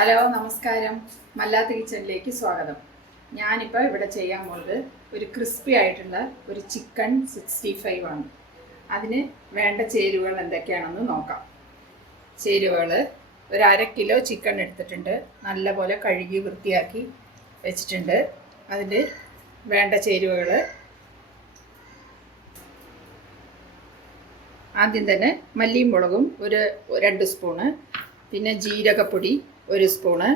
Hello നമസ്കാരം. മല്ലാത്ത് കിച്ചണിലേക്ക് സ്വാഗതം. ഞാനിപ്പോൾ ഇവിടെ ചെയ്യാൻ പോകുന്നത് ഒരു ക്രിസ്പി ആയിട്ടുള്ള ഒരു ചിക്കൻ 65 ആണ്. അതിന് വേണ്ട ചേരുവകൾ എന്തൊക്കെയാണെന്ന് നോക്കാം. ചേരുവകൾ: ഒരു 1/2 കിലോ ചിക്കൻ എടുത്തിട്ടുണ്ട്. നല്ലപോലെ കഴുകി വൃത്തിയാക്കി വെച്ചിട്ടുണ്ട്. അതിന് വേണ്ട ചേരുവകൾ: ആദ്യം തന്നെ മല്ലിയും മുളകും ഒരു 2 സ്പൂണ്, പിന്നെ ജീരകപ്പൊടി 1 സ്പൂണ്,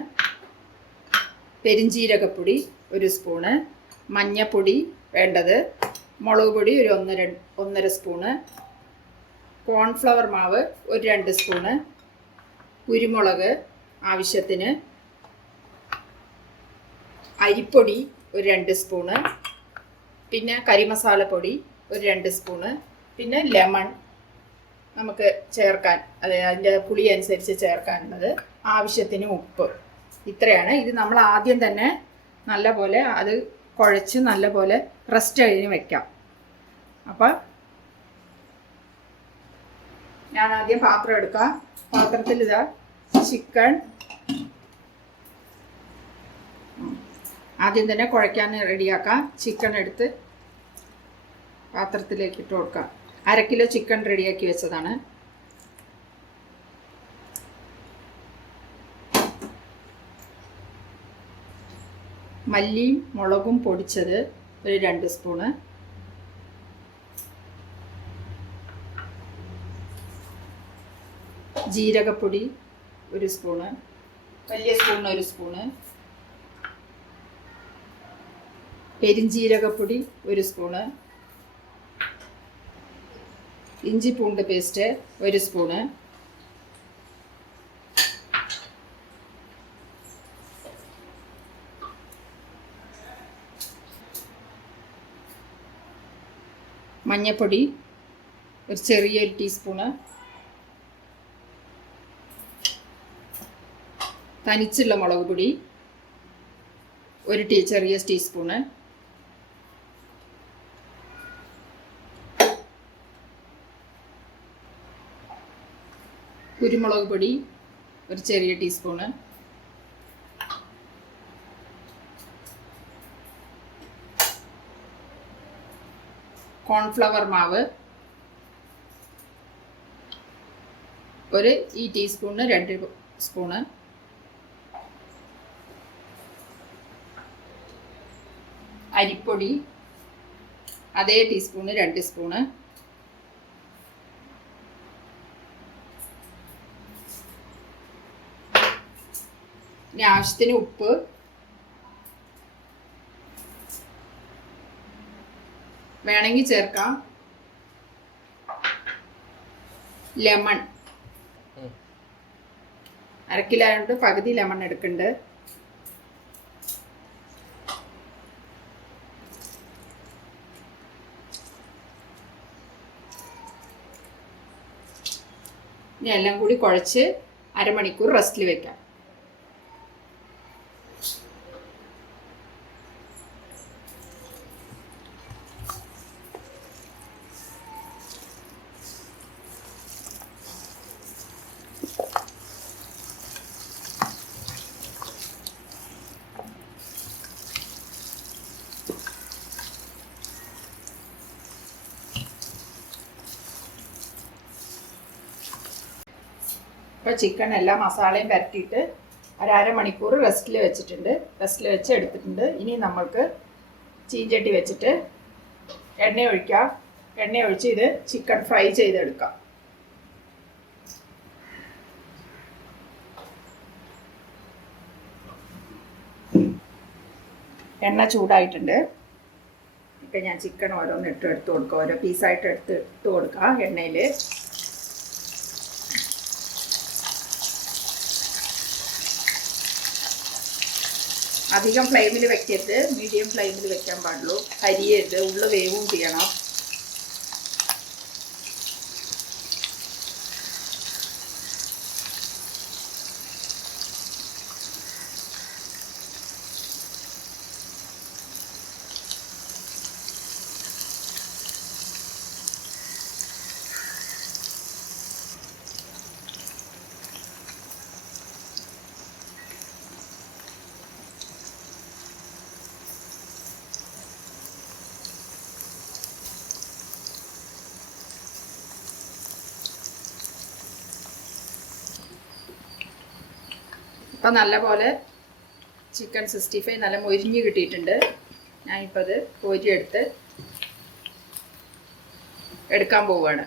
പെരിഞ്ജീരകപ്പൊടി 1 സ്പൂണ്, മഞ്ഞൾപ്പൊടി വേണ്ടത്, മുളക് പൊടി ഒരു 1.5 സ്പൂണ്, കോൺഫ്ലവർ മാവ് ഒരു 2 സ്പൂണ്, കുരുമുളക് ആവശ്യത്തിന്, അരിപ്പൊടി ഒരു 2 സ്പൂണ്, പിന്നെ കറിമസാലപ്പൊടി ഒരു 2 സ്പൂണ്, പിന്നെ ലെമൺ നമുക്ക് ചേർക്കാൻ, അതിൻ്റെ പുളി അനുസരിച്ച് ചേർക്കാനുള്ളത്, ആവശ്യത്തിന് ഉപ്പ്. ഇത്രയാണ്. ഇത് നമ്മൾ ആദ്യം തന്നെ നല്ലപോലെ അത് കുഴച്ച് നല്ലപോലെ റെസ്റ്റ് കഴിഞ്ഞ് വെക്കാം. അപ്പം ഞാൻ ആദ്യം പാത്രം എടുക്കാം. പാത്രത്തിൽ ഇതാ ചിക്കൻ ആദ്യം തന്നെ കുഴയ്ക്കാൻ റെഡിയാക്കാം. ചിക്കൻ എടുത്ത് പാത്രത്തിലേക്ക് ഇട്ട് കൊടുക്കാം. 1/2 കിലോ ചിക്കൻ റെഡിയാക്കി വെച്ചതാണ്. മല്ലിയും മുളകും പൊടിച്ചത് ഒരു 2 സ്പൂണ്, ജീരകപ്പൊടി 1 സ്പൂണ്, വലിയ സ്പൂണിന് 1 സ്പൂണ്, പെരിഞ്ജീരകപ്പൊടി 1 സ്പൂണ്, ഇഞ്ചി പൂണ്ട് പേസ്റ്റ് 1 സ്പൂണ്, മഞ്ഞൾപ്പൊടി ഒരു ചെറിയൊരു ടീസ്പൂണ്, തനിച്ചുള്ള മുളക് പൊടി ഒരു ചെറിയ ടീസ്പൂണ്, കുരുമുളക് പൊടി ഒരു ചെറിയ ടീസ്പൂണ്, കോൺഫ്ലവർ മാവ് ഈ ടീസ്പൂണിന് 2 സ്പൂണ്, അരിപ്പൊടി അതേ ടീസ്പൂണ് 2 സ്പൂണ്, ഇനി ആവശ്യത്തിന് ഉപ്പ്, വേണമെങ്കിൽ ചേർക്കാം, ലെമൺ 1/2 കിലോ ആയതുകൊണ്ട് പകുതി ലെമൺ എടുക്കുന്നുണ്ട്, ഇനി എല്ലാം കൂടി കുഴച്ച് 1/2 മണിക്കൂർ റെസ്റ്റിൽ വെക്കാം. ഇപ്പോൾ ചിക്കൻ എല്ലാ മസാലയും പരട്ടിയിട്ട് 1/2 മണിക്കൂർ റെസ്റ്റിൽ വെച്ചിട്ടുണ്ട്. റെസ്റ്റിൽ വെച്ച് എടുത്തിട്ടുണ്ട്. ഇനി നമ്മൾക്ക് ചീഞ്ചട്ടി വെച്ചിട്ട് എണ്ണ ഒഴിക്കാം. എണ്ണ ഒഴിച്ച് ഇത് ചിക്കൻ ഫ്രൈ ചെയ്തെടുക്കാം. എണ്ണ ചൂടായിട്ടുണ്ട്. ഇപ്പം ഞാൻ ചിക്കൻ ഓരോന്ന് എടുത്ത് കൊടുക്കാം. ഓരോ പീസായിട്ട് ഇട്ട് കൊടുക്കാം എണ്ണയിൽ. അധികം ഫ്ലെയിമിൽ വെക്കരുത്, മീഡിയം ഫ്ലെയിമിൽ വെക്കാൻ പാടുള്ളൂ. കരിയരുത്, ഉള്ളു വേവും ചെയ്യണം. അപ്പം നല്ലപോലെ ചിക്കൻ 65 നല്ല മൊരിഞ്ഞ് കിട്ടിയിട്ടുണ്ട്. ഞാനിപ്പോൾ അത് കോരിയെടുത്ത് എടുക്കാൻ പോവുകയാണ്.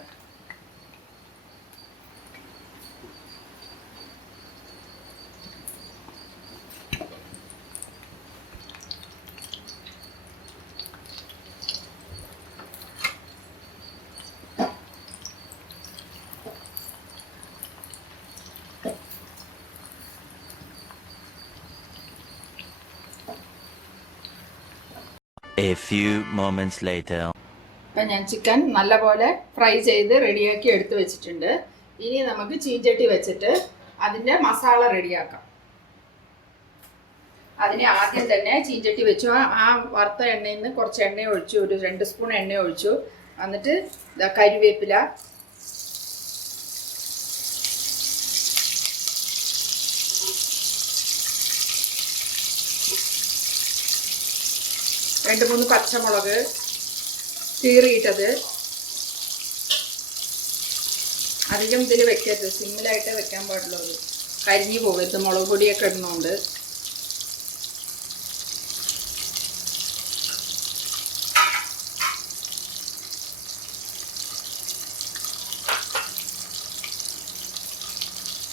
A few moments later. അപ്പം ഞാൻ ചിക്കൻ നല്ലപോലെ ഫ്രൈ ചെയ്ത് റെഡിയാക്കി എടുത്ത് വെച്ചിട്ടുണ്ട്. ഇനി നമുക്ക് ചീഞ്ചട്ടി വെച്ചിട്ട് അതിൻ്റെ മസാല റെഡിയാക്കാം. അതിന് ആദ്യം തന്നെ ചീഞ്ചട്ടി വെച്ചു. ആ വറുത്ത എണ്ണയിൽ നിന്ന് കുറച്ച് എണ്ണ ഒഴിച്ചു, ഒരു 2 സ്പൂൺ എണ്ണ ഒഴിച്ചു. എന്നിട്ട് കരിവേപ്പില, രണ്ട് മൂന്ന് പച്ചമുളക് കീറിയിട്ടത്. അധികം ഇതിൽ വെക്കരുത്, സിമ്മിലായിട്ടേ വെക്കാൻ പാടുള്ളൂ. അത് കരിഞ്ഞു പോകരുത്, മുളക് പൊടിയൊക്കെ ഇടുന്നുണ്ട്.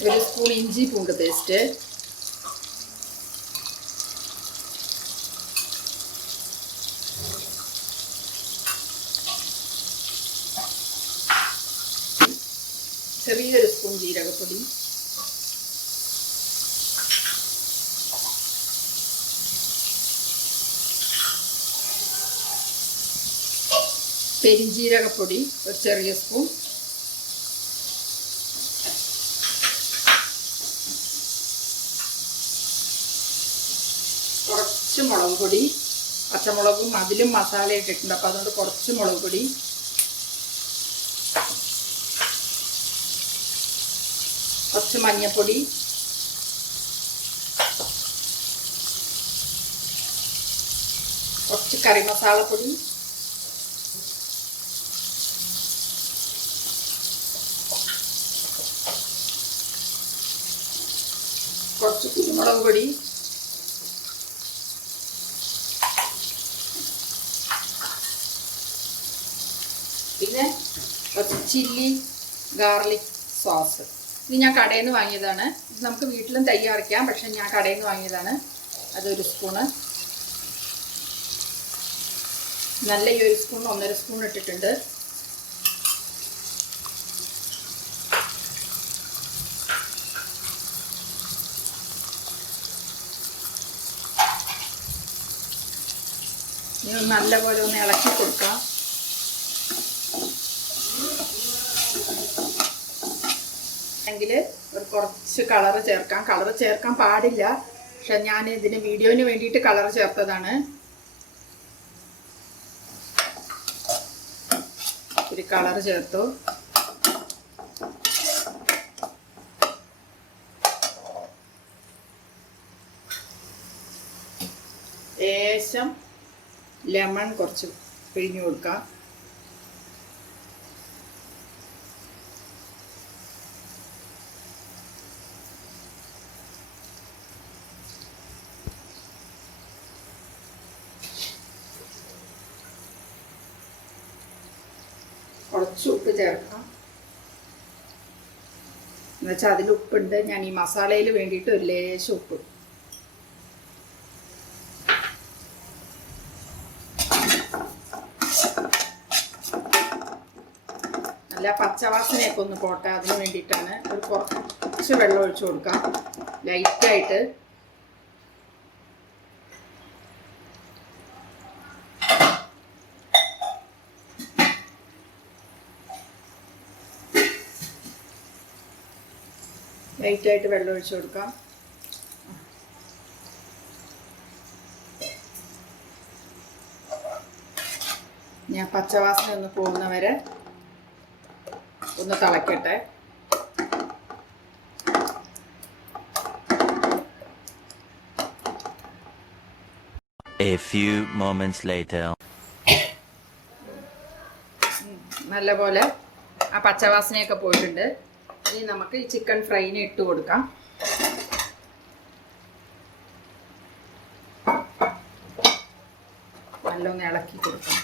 ഒരു സ്പൂൺ ഇഞ്ചി പൂണ്ട് പേസ്റ്റ്, ചെറിയൊരു സ്പൂൺ ജീരകപ്പൊടി, പെരിഞ്ജീരകപ്പൊടി ഒരു ചെറിയ സ്പൂൺ, കുറച്ച് മുളക് പൊടി. പച്ചമുളകും അതിലും മസാല ഇട്ടിട്ടുണ്ട്, അപ്പോൾ അതുകൊണ്ട് കുറച്ച് മുളക് പൊടി, കുറച്ച് മഞ്ഞൾപ്പൊടി, കുറച്ച് കറി മസാലപ്പൊടി, കുറച്ച് കുരുമുളക് പൊടി, പിന്നെ കുറച്ച് ചില്ലി ഗാർലിക് സോസ്. ഇത് ഞാൻ കടയിൽ നിന്ന് വാങ്ങിയതാണ്. ഇത് നമുക്ക് വീട്ടിലും തയ്യാറാക്കാം, പക്ഷെ ഞാൻ കടയിൽ നിന്ന് വാങ്ങിയതാണ്. അതൊരു സ്പൂണ്. നല്ല ഈ ഒരു സ്പൂൺ 1.5 സ്പൂൺ ഇട്ടിട്ടുണ്ട്. ഇത് നല്ലപോലെ ഒന്ന് ഇളക്കി കൊടുക്കാം. എങ്കിൽ ഒരു കുറച്ച് കളറ് ചേർക്കാം. കളറ് ചേർക്കാൻ പാടില്ല, പക്ഷെ ഞാൻ ഇതിന് വീഡിയോന് വേണ്ടിയിട്ട് കളറ് ചേർത്തതാണ്. ഒരു കളറ് ചേർത്തു. ലേശം ലെമൺ കുറച്ച് പിഴിഞ്ഞു കൊടുക്കാം. കുറച്ച് ഉപ്പ് ചേർക്കാം. എന്നുവെച്ചാൽ അതിൽ ഉപ്പുണ്ട്. ഞാൻ ഈ മസാലയിൽ വേണ്ടിയിട്ട് ഒരു ലേശം ഉപ്പ്. നല്ല പച്ചവാസനയൊക്കെ ഒന്ന് പോട്ടെ, അതിന് വേണ്ടിയിട്ടാണ്. ഒരു കുറച്ച് വെള്ളം ഒഴിച്ചു കൊടുക്കാം ലൈറ്റായിട്ട്. ലൈറ്റായിട്ട് വെള്ളം ഒഴിച്ചു കൊടുക്കാം. ഞാൻ പച്ചവാസന ഒന്ന് പോകുന്നവരെ ഒന്ന് തിളക്കട്ടെ. A few moments later. നല്ലപോലെ ആ പച്ചവാസനയൊക്കെ പോയിട്ടുണ്ട്. ഇനി നമുക്ക് ഈ ചിക്കൻ ഫ്രൈനെ ഇട്ട് കൊടുക്കാം. നല്ലൊന്ന് ഇളക്കി കൊടുക്കാം.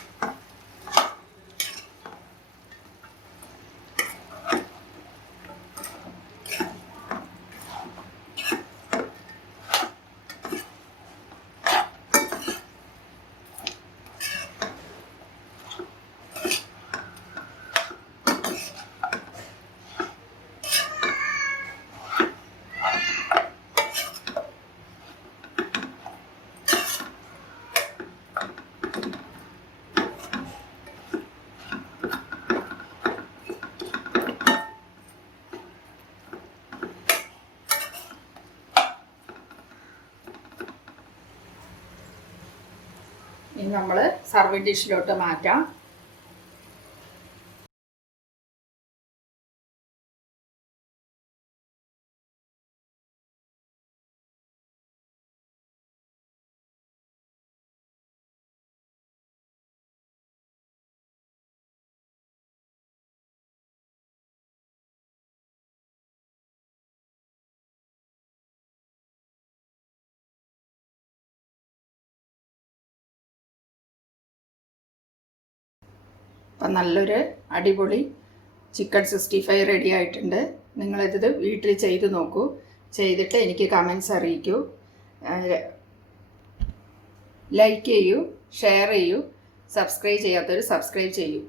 ഇനി നമ്മൾ സർവിങ് ഡിഷിലോട്ട് മാറ്റാം. അപ്പം നല്ലൊരു അടിപൊളി ചിക്കൻ 65 റെഡി ആയിട്ടുണ്ട്. നിങ്ങളിത് വീട്ടിൽ ചെയ്ത് നോക്കൂ. ചെയ്തിട്ട് എനിക്ക് കമൻസ് അറിയിക്കൂ. ലൈക്ക് ചെയ്യൂ, ഷെയർ ചെയ്യൂ, സബ്സ്ക്രൈബ് ചെയ്യാത്തവർ സബ്സ്ക്രൈബ് ചെയ്യൂ.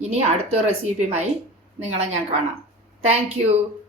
ഇനി അടുത്ത റെസിപ്പിയുമായി നിങ്ങളെ ഞാൻ കാണാം. Thank you.